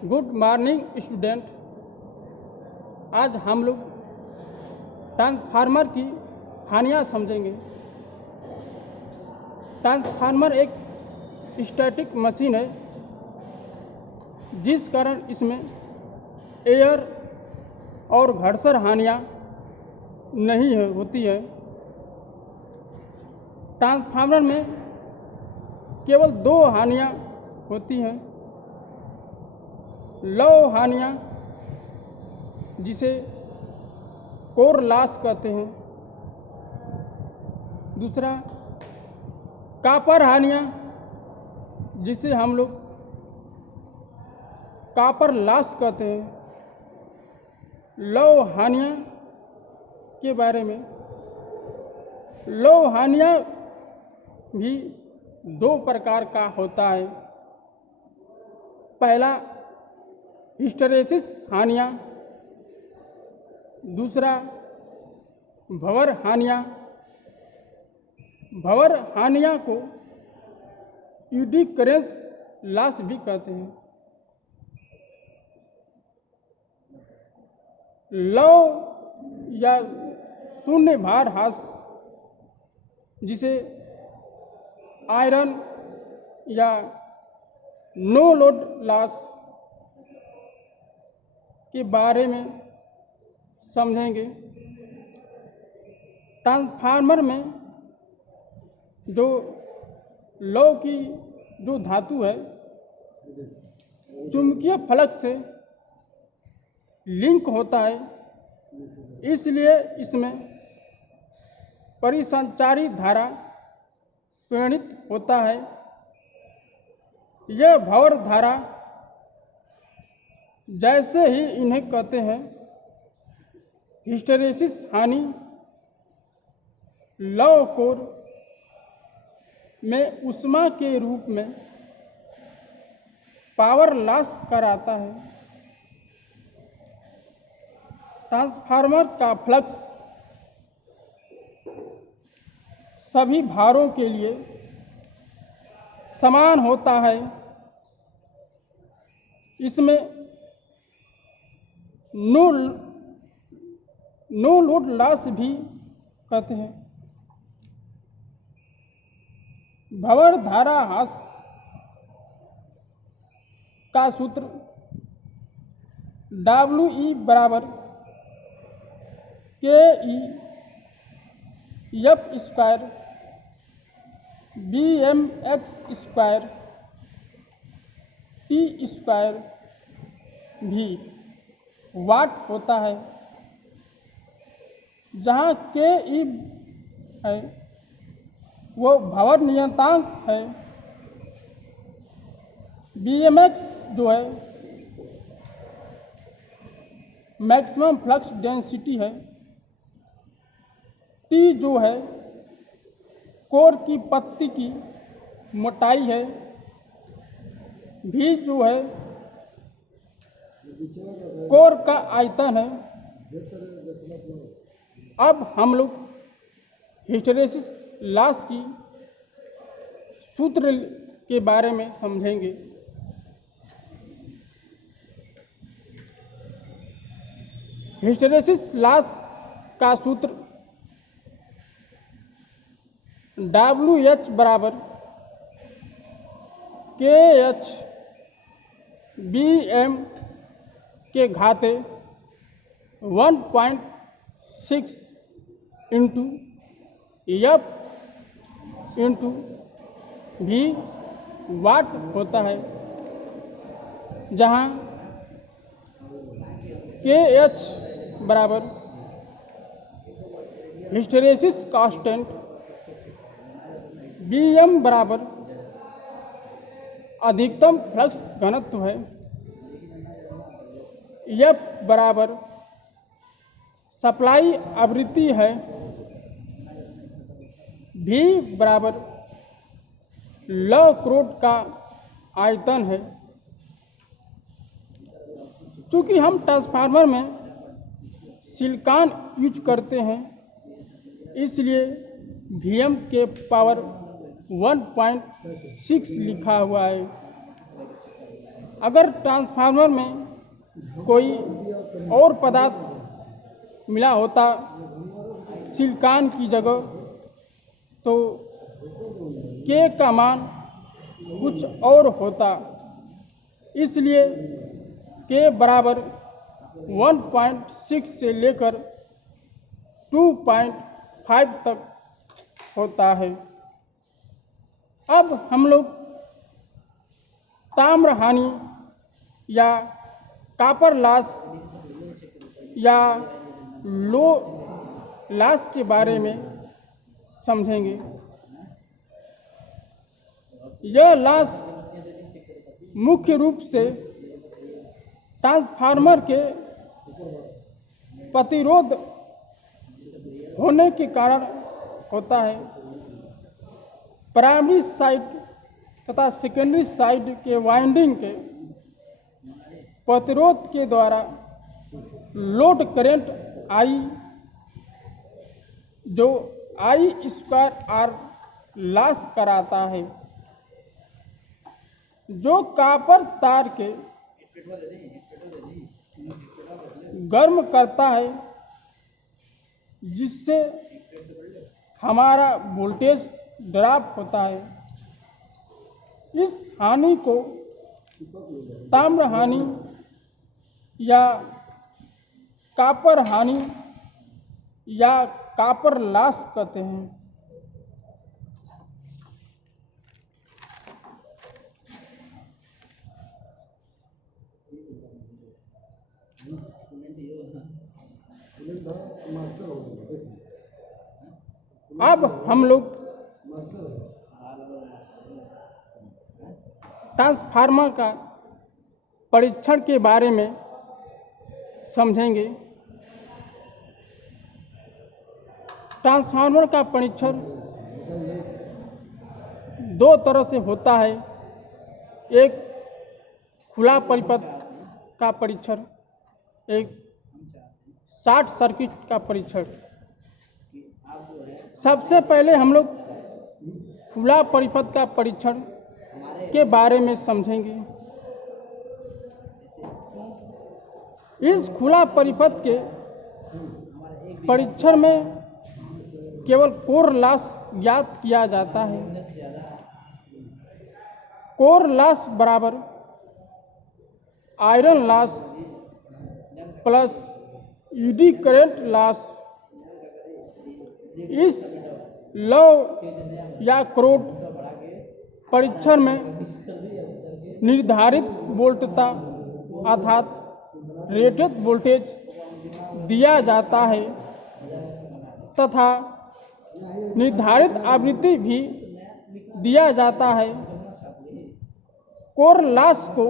Good morning student. आज हम लोग ट्रांसफार्मर की हानियाँ समझेंगे। ट्रांसफार्मर एक स्टैटिक मशीन है जिस कारण इसमें एयर और घर्षण हानियाँ नहीं होती है। ट्रांसफार्मर में केवल दो हानियाँ होती हैं। लौ हानियाँ जिसे कोर लॉस कहते हैं, दूसरा कॉपर हानियाँ जिसे हम लोग कॉपर लॉस कहते हैं। लौ हानियाँ के बारे में, लौ हानियाँ भी दो प्रकार का होता है। पहला हिस्टैरिसीस हानियाँ, दूसरा भंवर हानियाँ। भंवर हानियाँ को ईडी करेंस लॉस भी कहते हैं। लौ या शून्य भार ह्रास जिसे आयरन या नो लोड लॉस के बारे में समझेंगे। ट्रांसफार्मर में जो लौ की जो धातु है चुंबकीय फलक से लिंक होता है, इसलिए इसमें परिसंचारी धारा प्रेरित होता है। यह भंवर धारा जैसे ही इन्हें कहते हैं हिस्टैरिसीस हानि लौ कोर में ऊष्मा के रूप में पावर लॉस कराता है। ट्रांसफार्मर का फ्लक्स सभी भारों के लिए समान होता है। इसमें नो लोड लॉस भी कहते हैं। भंवर धारा ह्रास का सूत्र WE बराबर KEF square BMX square T square भी वाट होता है, जहाँ के है वो भंवर नियतांक है। BMX जो है मैक्सिमम फ्लक्स डेंसिटी है। T जो है कोर की पत्ती की मोटाई है। V जो है कोर का आयतन है। अब हम लोग हिस्टैरिसीस लॉस की सूत्र के बारे में समझेंगे। हिस्टैरिसीस लॉस का सूत्र WH बराबर KH BM के घाते 1.6 इंटू F इंटू V वाट होता है, जहाँ KH बराबर हिस्टैरिसीस कांस्टेंट, BM बराबर अधिकतम फ्लक्स घनत्व है, F बराबर सप्लाई आवृत्ति है, V बराबर लौ कोर का आयतन है। चूँकि हम ट्रांसफार्मर में सिलिकॉन यूज करते हैं, इसलिए VM के पावर 1.6 लिखा हुआ है। अगर ट्रांसफार्मर में कोई और पदार्थ मिला होता सिलिकॉन की जगह, तो के का मान कुछ और होता। इसलिए के बराबर 1.6 से लेकर 2.5 तक होता है। अब हम लोग ताम्र हानि या कॉपर लॉस या लो लॉस के बारे में समझेंगे। यह लॉस मुख्य रूप से ट्रांसफार्मर के प्रतिरोध होने के कारण होता है। प्राइमरी साइड तथा सेकेंडरी साइड के वाइंडिंग के प्रतिरोध के द्वारा लोड करंट आई, जो I² लॉस कराता है, जो कॉपर तार के गर्म करता है, जिससे हमारा वोल्टेज ड्रॉप होता है। इस हानि को ताम्र हानि या कॉपर हानि या कॉपर लॉस कहते हैं। अब हम लोग ट्रांसफार्मर का परीक्षण के बारे में समझेंगे। ट्रांसफार्मर का परीक्षण दो तरह से होता है। एक खुला परिपथ का परीक्षण, एक शॉर्ट सर्किट का परीक्षण। सबसे पहले हम लोग खुला परिपथ का परीक्षण के बारे में समझेंगे। इस खुला परिपथ के परीक्षण में केवल कोर लॉस ज्ञात किया जाता है। कोर लॉस बराबर iron loss plus eddy current loss. इस लौ या क्रोड परीक्षण में निर्धारित वोल्टता अर्थात रेटेड वोल्टेज दिया जाता है तथा निर्धारित आवृत्ति भी दिया जाता है। कोर लॉस को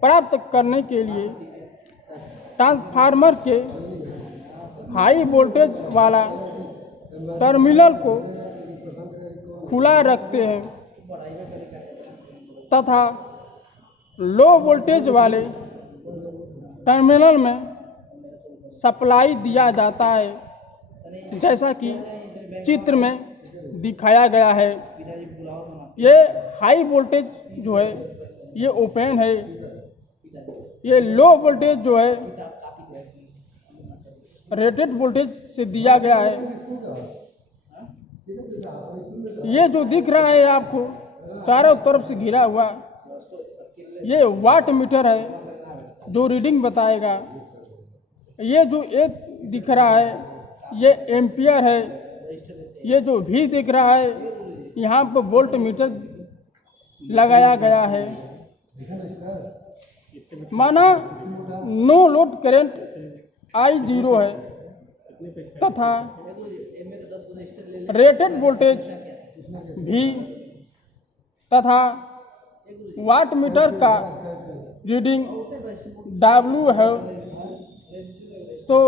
प्राप्त करने के लिए ट्रांसफार्मर के हाई वोल्टेज वाला टर्मिनल को खुला रखते हैं तथा लो वोल्टेज वाले टर्मिनल में सप्लाई दिया जाता है, जैसा कि चित्र में दिखाया गया है। ये हाई वोल्टेज जो है ये ओपन है, ये लो वोल्टेज जो है रेटेड वोल्टेज से दिया गया है। ये जो दिख रहा है आपको चारों तरफ से घिरा हुआ, ये वाट मीटर है जो रीडिंग बताएगा। ये जो एक दिख रहा है ये एम्पियर है। ये जो भी दिख रहा है यहाँ पर वोल्ट मीटर लगाया गया है। माना नो लोड करंट I0 है तथा रेटेड वोल्टेज भी तथा वाट मीटर का रीडिंग W है, तो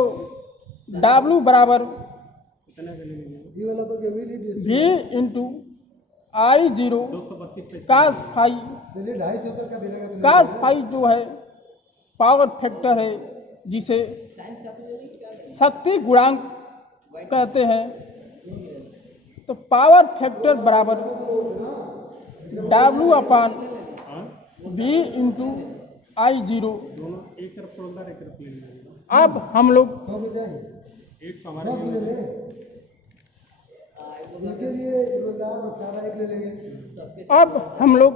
W बराबर V into I0 cos phi. Cos phi जो है पावर फैक्टर है, जिसे शक्ति गुणांक कहते हैं। तो पावर फैक्टर बराबर W अपान V इंटू आई जीरो। दोनों एक तरफ खोलदार एक तरफ प्लेन। अब हम लोग एक तो हमारे अब हम लोग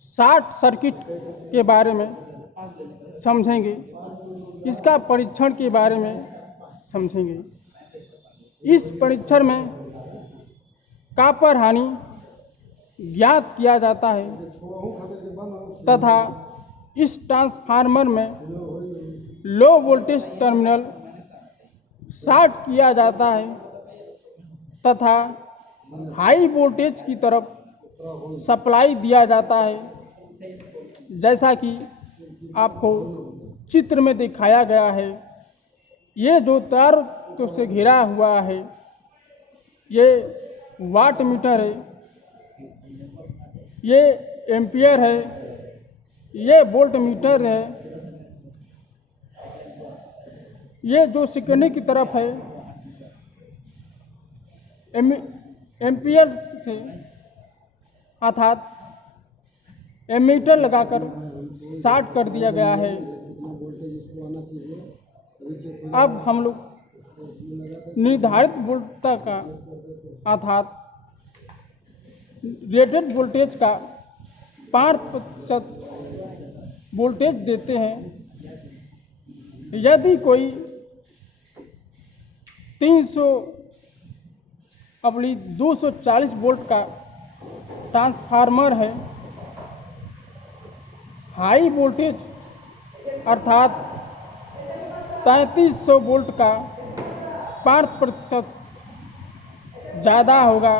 शॉर्ट सर्किट के बारे में समझेंगे, इसका परीक्षण के बारे में समझेंगे। इस परीक्षण में कॉपर हानि ज्ञात किया जाता है तथा इस ट्रांसफार्मर में लो वोल्टेज टर्मिनल शॉर्ट किया जाता है तथा हाई वोल्टेज की तरफ सप्लाई दिया जाता है, जैसा कि आपको चित्र में दिखाया गया है। ये जो तारों से घिरा हुआ है ये वाट मीटर है, ये एम्पियर है, ये वोल्ट मीटर है, ये जो सिकनी की तरफ है एम्पियर से अर्थात एमीटर लगाकर शॉर्ट कर दिया गया है। अब हम लोग निर्धारित वोल्टता का अर्थात रेटेड वोल्टेज का 5% वोल्टेज देते हैं। यदि कोई 300/240 वोल्ट का ट्रांसफार्मर है, हाई वोल्टेज अर्थात 3300 वोल्ट का 5% ज़्यादा होगा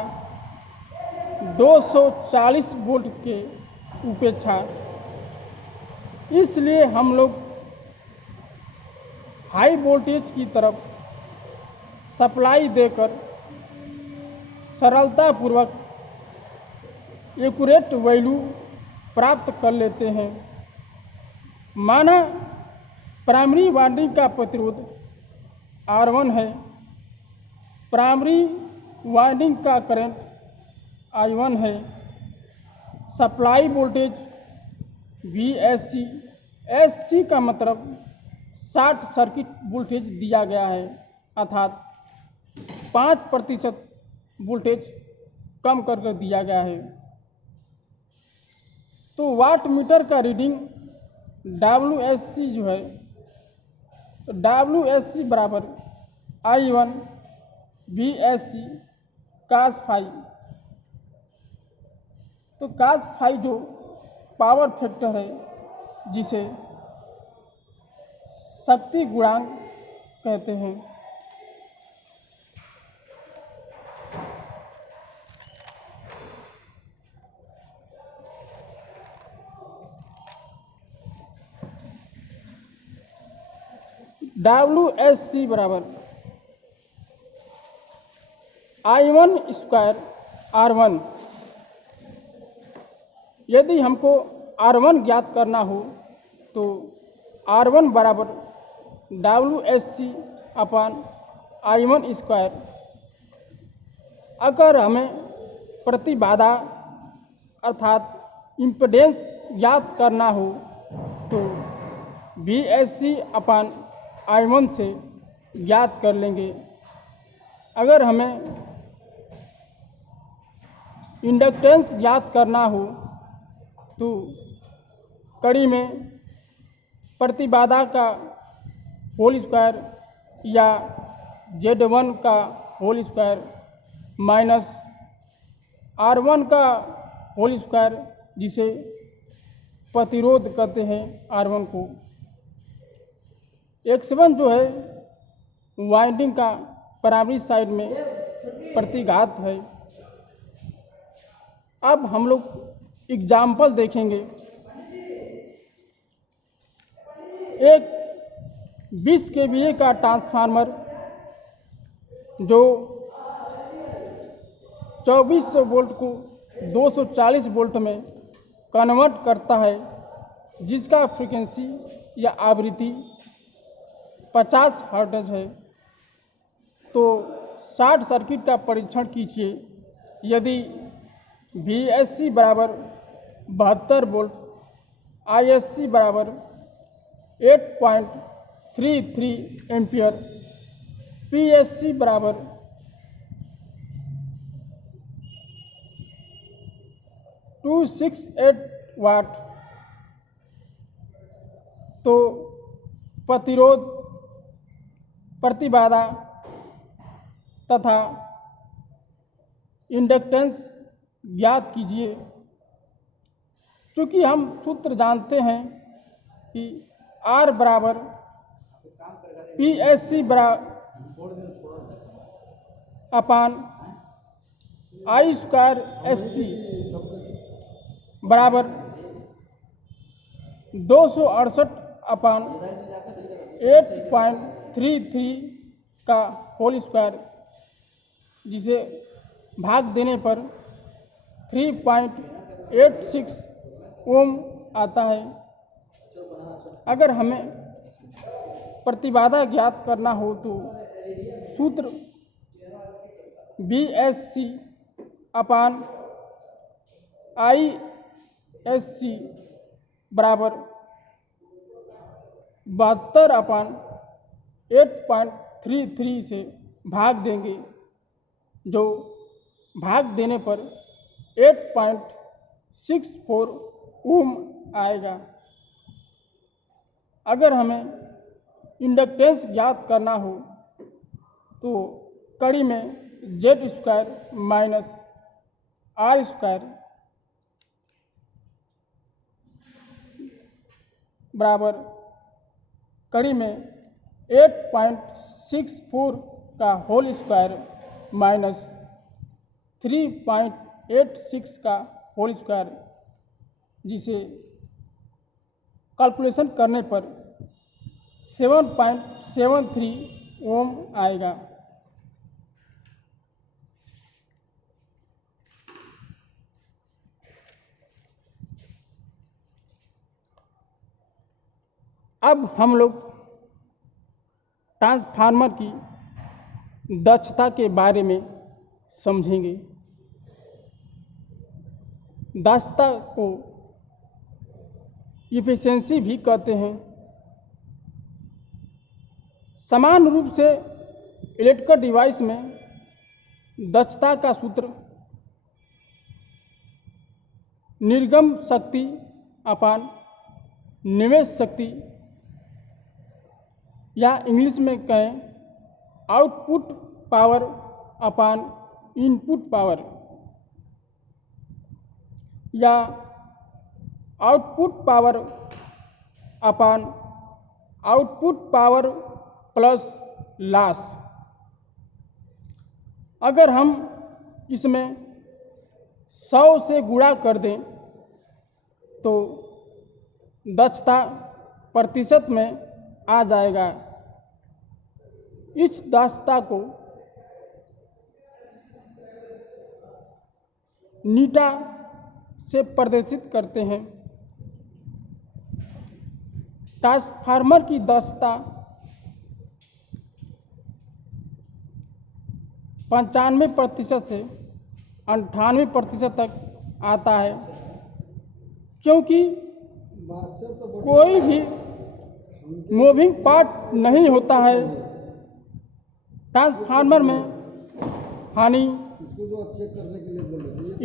240 वोल्ट के उपेक्षा। इसलिए हम लोग हाई वोल्टेज की तरफ सप्लाई देकर सरलतापूर्वक एक्यूरेट वैल्यू प्राप्त कर लेते हैं। माना प्राइमरी वाइंडिंग का प्रतिरोध R1 है, प्राइमरी वाइंडिंग का करंट I1 है, सप्लाई वोल्टेज VSC, SC का मतलब शॉर्ट सर्किट वोल्टेज दिया गया है अर्थात 5% वोल्टेज कम करके दिया गया है। तो वाट मीटर का रीडिंग WSC जो है, तो WSC बराबर I1 VSC cos फाई। तो cos फाई जो पावर फैक्टर है, जिसे शक्ति गुणांक कहते हैं। WSC बराबर I1 स्क्वायर R1। यदि हमको R1 ज्ञात करना हो तो R1 बराबर WSC अपान I1 स्क्वायर। अगर हमें प्रतिबाधा अर्थात इम्पीडेंस ज्ञात करना हो तो VSC अपान I1 से ज्ञात कर लेंगे। अगर हमें इंडक्टेंस ज्ञात करना हो तो कड़ी में प्रतिबाधा का होल स्क्वायर या Z1 का होल स्क्वायर माइनस R1 का होल स्क्वायर, जिसे प्रतिरोध कहते हैं R1 को। X1 जो है वाइंडिंग का प्राइमरी साइड में प्रतिघात है। अब हम लोग एग्जाम्पल देखेंगे। एक 20 kVA का ट्रांसफार्मर जो 2400 वोल्ट को 240 वोल्ट में कन्वर्ट करता है, जिसका फ्रीक्वेंसी या आवृत्ति 50 हर्ट्ज है। तो शॉर्ट सर्किट का परीक्षण कीजिए। यदि VSC बराबर 72 वोल्ट ISC बराबर 8.33 एम्पियर, PSC बराबर 268 वाट। तो प्रतिरोध, प्रतिबाधा तथा इंडक्टेंस ज्ञात कीजिए। चूँकि हम सूत्र जानते हैं कि R बराबर PSC upon I square SC बराबर 268 अपान 8.33 का होल स्क्वायर, जिसे भाग देने पर 3.86 ओम आता है। अगर हमें प्रतिबाधा ज्ञात करना हो तो सूत्र BSC अपान ISC बराबर 72 अपान 8.33 से भाग देंगे, जो भाग देने पर 8.64 ओम आएगा। अगर हमें इंडक्टेंस ज्ञात करना हो तो कड़ी में Z square minus R square बराबर कड़ी में 8.64 का होल स्क्वायर माइनस 3.86 का होल स्क्वायर, जिसे कैलकुलेशन करने पर 7.73 ओम आएगा। अब हम लोग ट्रांसफार्मर की दक्षता के बारे में समझेंगे। दक्षता को इफिशिएंसी भी कहते हैं। समान रूप से इलेक्ट्रिकल डिवाइस में दक्षता का सूत्र निर्गम शक्ति अपान निवेश शक्ति, या इंग्लिश में कहें आउटपुट पावर अपान इनपुट पावर, या आउटपुट पावर अपान आउटपुट पावर प्लस लॉस। अगर हम इसमें 100 से गुणा कर दें तो दक्षता प्रतिशत में आ जाएगा। इस दक्षता को नीटा से प्रदर्शित करते हैं। ट्रांसफार्मर की दक्षता 95% से 98% तक आता है, क्योंकि कोई भी मूविंग पार्ट नहीं होता है। ट्रांसफार्मर में हानि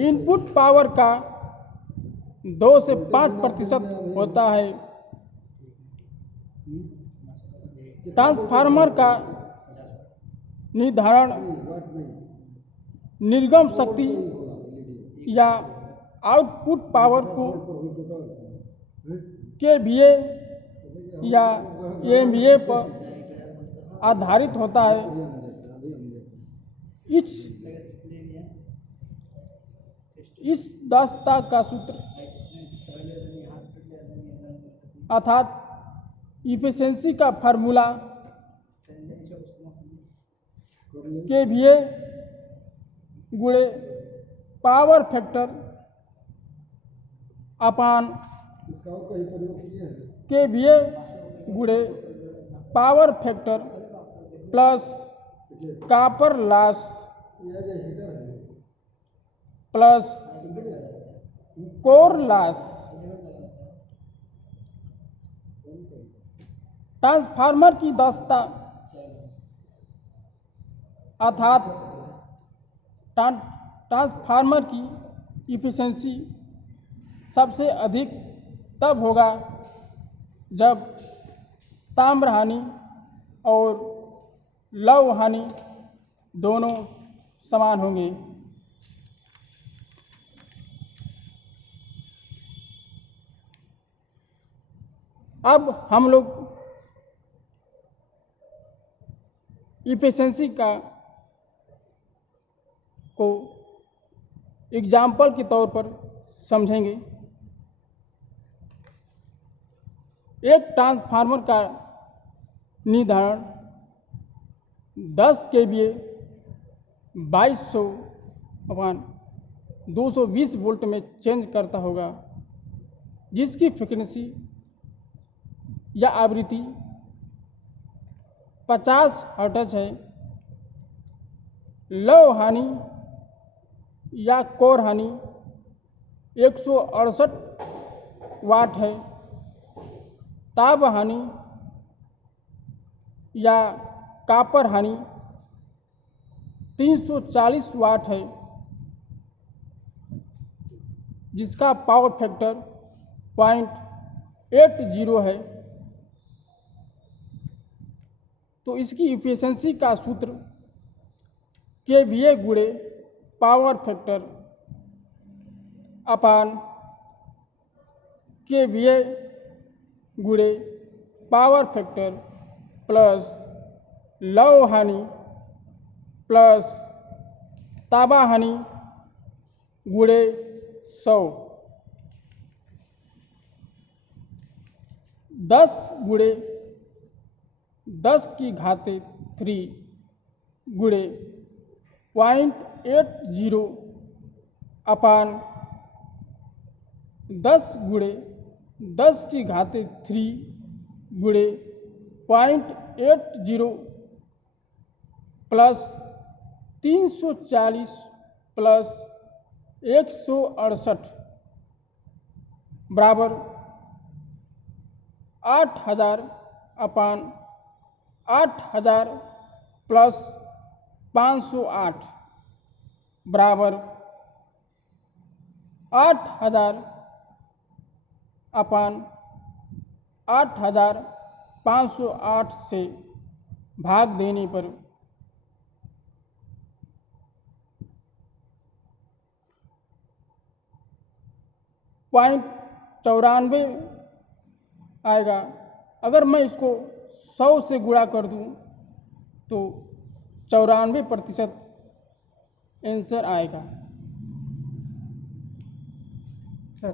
इनपुट पावर का 2 से 5% होता है। ट्रांसफार्मर का निर्धारण निर्गम शक्ति या आउटपुट पावर को KVA या MVA पर आधारित होता है। इस दक्षता का सूत्र अर्थात इफिशिएंसी का फार्मूला KVA गुणे पावर फैक्टर अपान KVA गुणे power factor plus copper loss plus core loss transformer की दक्षता अर्थात ट्रांसफार्मर की इफिशिएंसी सबसे अधिक तब होगा जब ताम्र हानि और लौह हानि दोनों समान होंगे। अब हम लोग इफिशिएंसी को एग्जाम्पल के तौर पर समझेंगे। एक ट्रांसफार्मर का निर्धारण 10 kVA 2200/220 वोल्ट में चेंज करता होगा, जिसकी फ्रीक्वेंसी या आवृत्ति 50 हर्ट्ज है। लौह हानि या कोर हानि 168 वाट है। ताप हानि या कॉपर हानि 340 वाट है, जिसका पावर फैक्टर 0.80 है। तो इसकी इफिशिएंसी का सूत्र केवीए गुणे पावर फैक्टर अपान केवीए गुणे पावर फैक्टर प्लस लौह हानि प्लस ताबा हानि गुणे 100 10 गुणे 10 की घाते 3 गुणे 0.80 अपान 10 गुणे 10 की घाते 3 गुणे 0.80 प्लस 340 प्लस 168 बराबर 8000 अपान 8000 प्लस 508 बराबर 8000 अपान 8508 से भाग देने पर .94 आएगा। अगर मैं इसको 100 से गुणा कर दूं तो 94% आंसर आएगा। सर